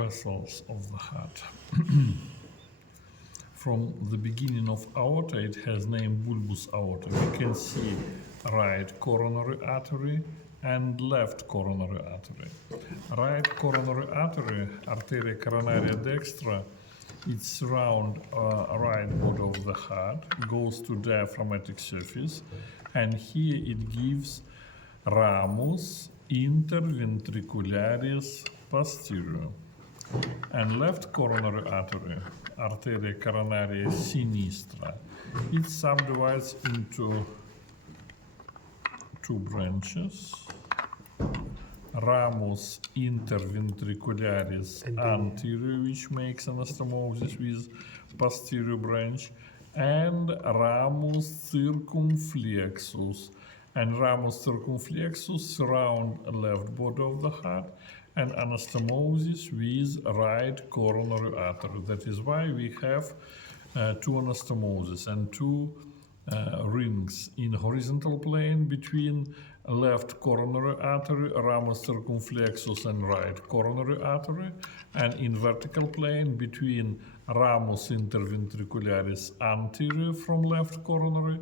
vessels of the heart. From the beginning of aorta, it has name bulbous aorta. We can see right coronary artery and left coronary artery. Right coronary artery, arteria coronaria dextra, it surrounds right body of the heart, goes to diaphragmatic surface, and here it gives ramus interventricularis posterior. And left coronary artery, arteria coronaria sinistra, it subdivides into two branches. Ramus interventricularis anterior, which makes anastomosis with posterior branch, and ramus circumflexus. And ramus circumflexus surround left body of the heart and anastomosis with right coronary artery. That is why we have two anastomoses and two rings in horizontal plane between left coronary artery, ramus circumflexus, and right coronary artery, and in vertical plane between ramus interventricularis anterior from left coronary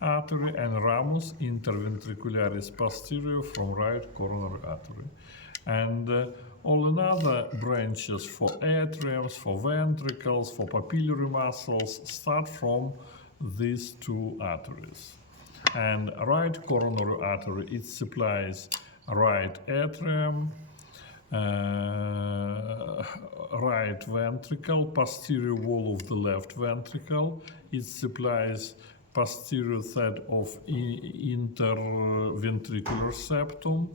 artery and ramus interventricularis posterior from right coronary artery. And all another branches for atriums, for ventricles, for papillary muscles start from these two arteries. And right coronary artery, it supplies right atrium, right ventricle, posterior wall of the left ventricle. It supplies posterior third of interventricular septum,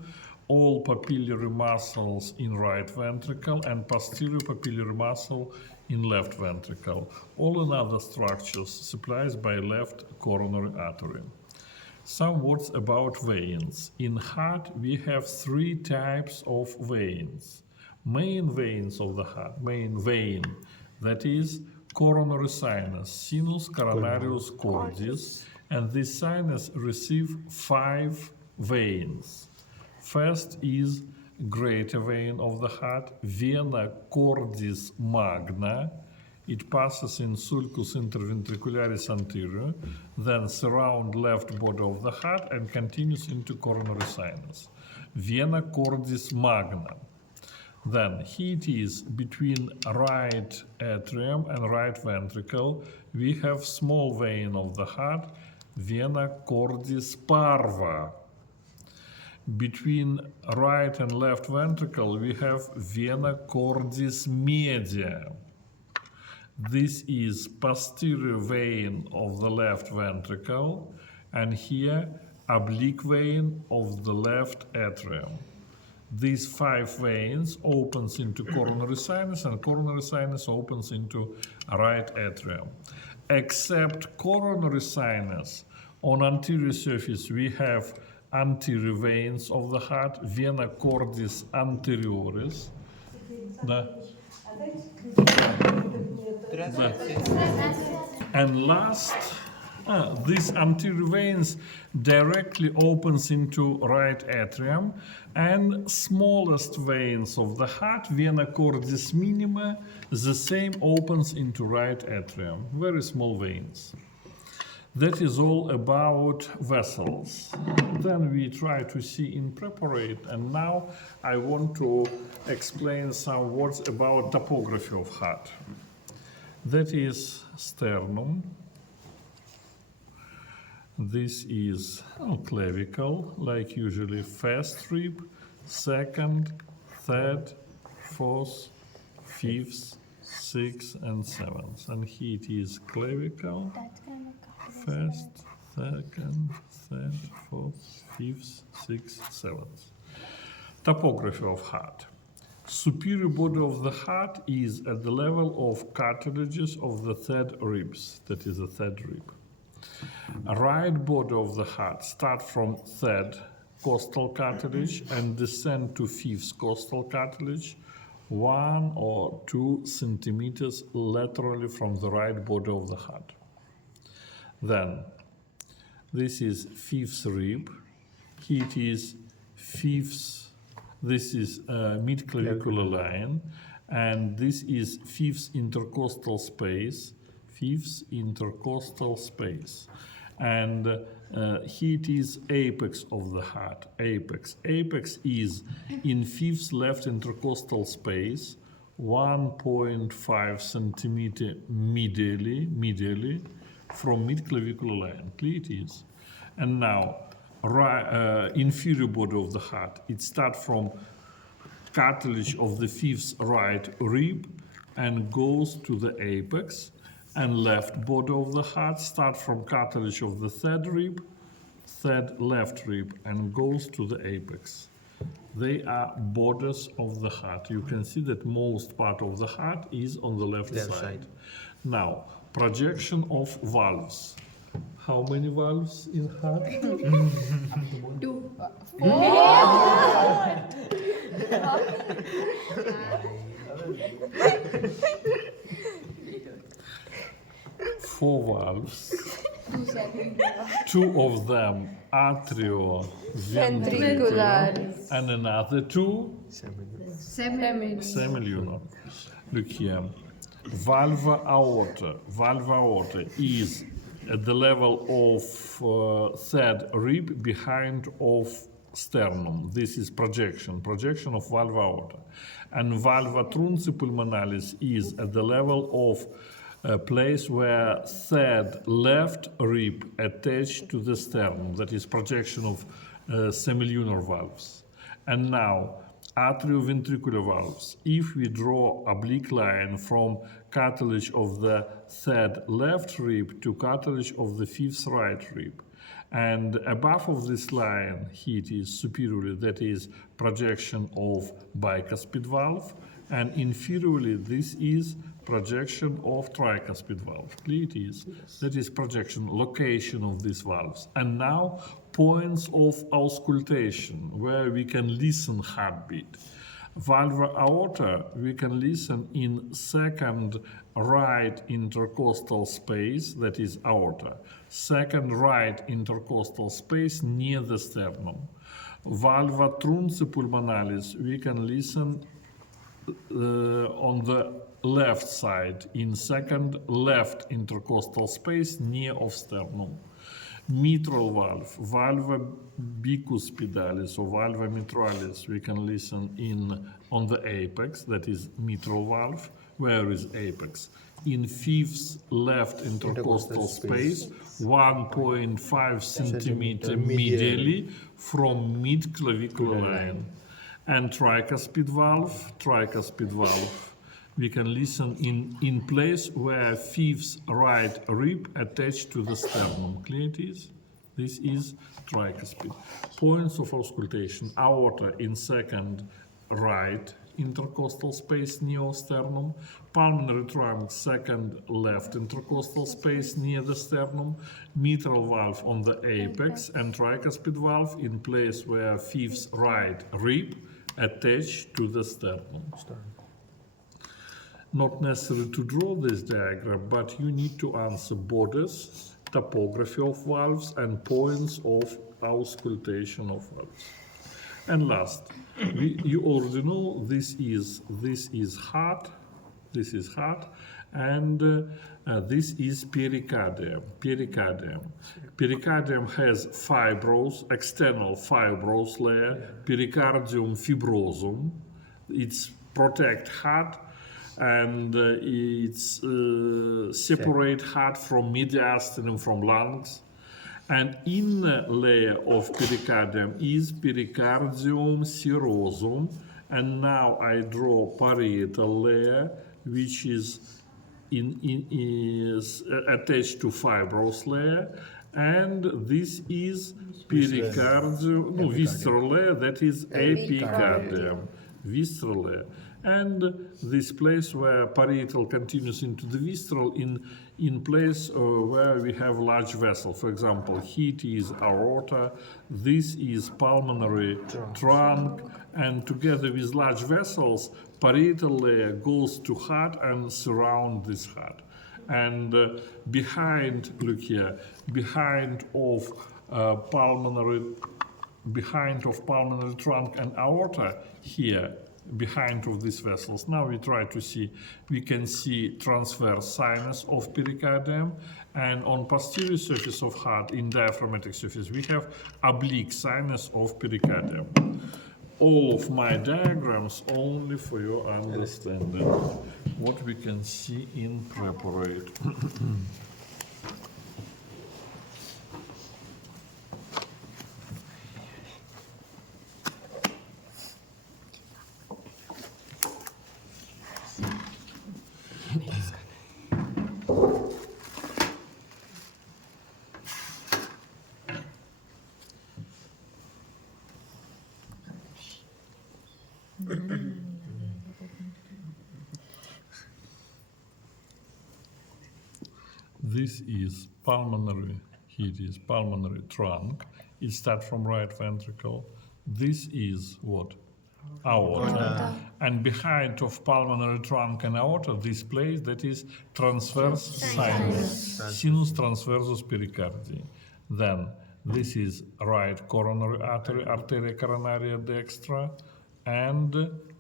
all papillary muscles in right ventricle, and posterior papillary muscle in left ventricle. All another structures supplied by left coronary artery. Some words about veins. In heart we have three types of veins. Main veins of the heart, main vein, that is coronary sinus, sinus coronarius cordis, and this sinus receive 5 veins. First is greater vein of the heart, vena cordis magna. It passes in sulcus interventricularis anterior, then surround left body of the heart and continues into coronary sinus. Vena cordis magna. Then here it is between right atrium and right ventricle. We have small vein of the heart, vena cordis parva. Between right and left ventricle, we have vena cordis media. This is posterior vein of the left ventricle, and here oblique vein of the left atrium. These 5 veins opens into coronary sinus, and coronary sinus opens into right atrium. Except coronary sinus, on anterior surface we have anterior veins of the heart, vena cordis anterioris. And last, these anterior veins directly opens into right atrium, and smallest veins of the heart, vena cordis minima, the same opens into right atrium, very small veins. That is all about vessels. Then we try to see in preparate, and now I want to explain some words about topography of heart. That is sternum. This is clavicle, like usually first rib, second, third, fourth, fifth, sixth, and seventh. And here it is clavicle. First, second, third, fourth, fifth, sixth, seventh. Topography of heart. Superior body of the heart is at the level of cartilages of the third ribs, that is the third rib. Right body of the heart start from third costal cartilage and descend to fifth costal cartilage, 1 or 2 centimeters laterally from the right body of the heart. Then, this is fifth rib, here it is fifth, this is mid-clavicular line, and this is fifth intercostal space, and here it is apex of the heart, apex is in fifth left intercostal space, 1.5 centimeter medially from mid-clavicular line. Clear it is. And now, inferior body of the heart, it starts from cartilage of the fifth right rib and goes to the apex, and left body of the heart starts from cartilage of the third left rib and goes to the apex. They are borders of the heart. You can see that most part of the heart is on the left side. Now, projection of valves. How many valves in heart? 2. 4 valves. 2 of them arterioventricular and another 2 semilunar. Look here. Valva aorta is at the level of third rib behind of sternum. This is projection of valva aorta. And valva truncipulmonalis is at the level of a place where third left rib attached to the sternum. That is projection of semilunar valves. And now, atrioventricular valves. If we draw oblique line from cartilage of the third left rib to cartilage of the fifth right rib, and above of this line, here it is superiorly, that is projection of bicuspid valve, and inferiorly, this is projection of tricuspid valve. Clear it is. That is projection, location of these valves. And now, points of auscultation, where we can listen heartbeat. Valva aorta, we can listen in second right intercostal space, that is aorta. Second right intercostal space near the sternum. Valva truncipulmonalis, we can listen on the left side in second left intercostal space near of sternum. Mitral valve, valva bicuspidalis or valva mitralis, we can listen in on the apex, that is mitral valve. Where is apex? In fifth left intercostal space, 1.5 centimeter medially from mid-clavicular line. And tricuspid valve, we can listen in place where fifth right rib attached to the sternum. Clear it is? This is tricuspid. Points of auscultation. Aorta in second right intercostal space near sternum. Pulmonary trunk second left intercostal space near the sternum. Mitral valve on the apex, and tricuspid valve in place where fifth right rib attached to the sternum. Not necessary to draw this diagram, but you need to answer borders, topography of valves, and points of auscultation of valves. And last, you already know this is heart, and this is pericardium. Pericardium has fibrous, external fibrous layer, pericardium fibrosum. It's protect heart, and it's separate heart from mediastinum from lungs. And inner layer of pericardium is pericardium serosum. And now I draw parietal layer, which is attached to fibrous layer. And this is pericardium, no, visceral layer, that is epicardium. Visceral layer. And this place where parietal continues into the visceral in place where we have large vessel. For example, here it is aorta, this is pulmonary trunk, and together with large vessels, parietal layer goes to heart and surround this heart. And behind, look here, behind of pulmonary trunk and aorta, here behind of these vessels. Now we try to see, we can see transverse sinus of pericardium, and on posterior surface of heart, in diaphragmatic surface, we have oblique sinus of pericardium. All of my diagrams only for your understanding. What we can see in preparate. This is pulmonary, here it is pulmonary trunk. It starts from right ventricle. This is what? Aorta. And behind of pulmonary trunk and aorta, this place that is transverse sinus, sinus transversus pericardii. Then this is right coronary artery, arteria coronaria dextra, and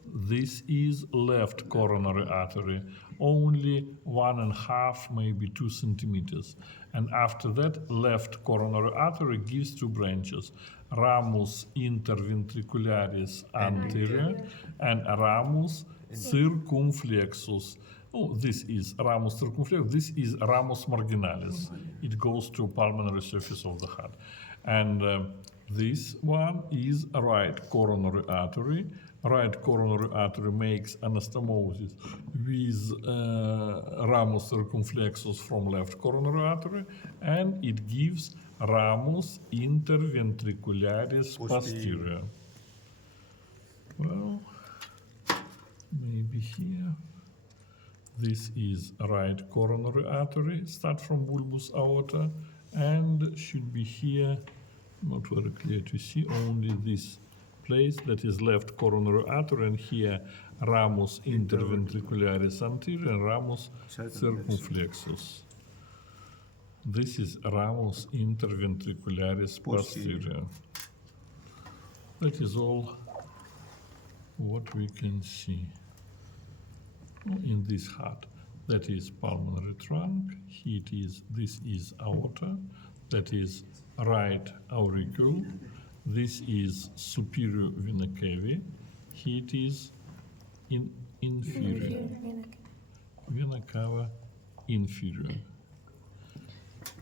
this is left coronary artery, only 1.5, maybe 2 centimeters. And after that, left coronary artery gives 2 branches, ramus interventricularis anterior and ramus circumflexus. Oh, this is ramus circumflexus, this is ramus marginalis. It goes to pulmonary surface of the heart. And this one is right coronary artery. Right coronary artery makes anastomosis with ramus circumflexus from left coronary artery, and it gives ramus interventricularis posterior. Well, maybe here. This is right coronary artery, start from bulbus aorta, and should be here, not very clear to see, only this place that is left coronary artery, and here ramus interventricularis anterior and ramus circumflexus. This is ramus interventricularis posterior. That is all what we can see in this heart. That is pulmonary trunk. Here it is. This is aorta. That is right auricule. This is superior vena cava. Here it is inferior. Vena cava inferior.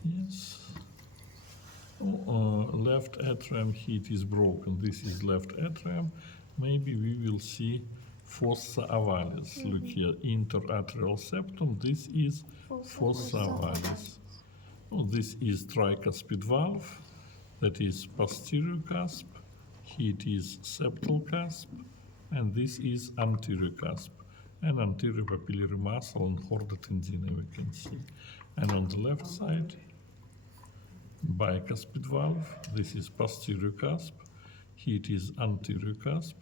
Yes. Left atrium, here it is broken. This is left atrium. Maybe we will see fossa ovalis. Look here, interatrial septum. This is fossa ovalis. Oh, this is tricuspid valve. That is posterior cusp. Here it is septal cusp. And this is anterior cusp. And anterior papillary muscle and chorda tendina we can see. And on the left side, bicuspid valve. This is posterior cusp. Here it is anterior cusp.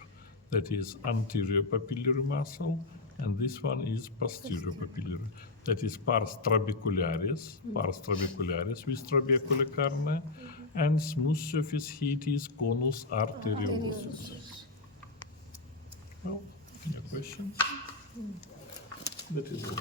That is anterior papillary muscle. And this one is posterior papillary. That is pars trabecularis with trabecular carne. And smooth surface, here it is conus arteriosus. Well, any questions? That is all.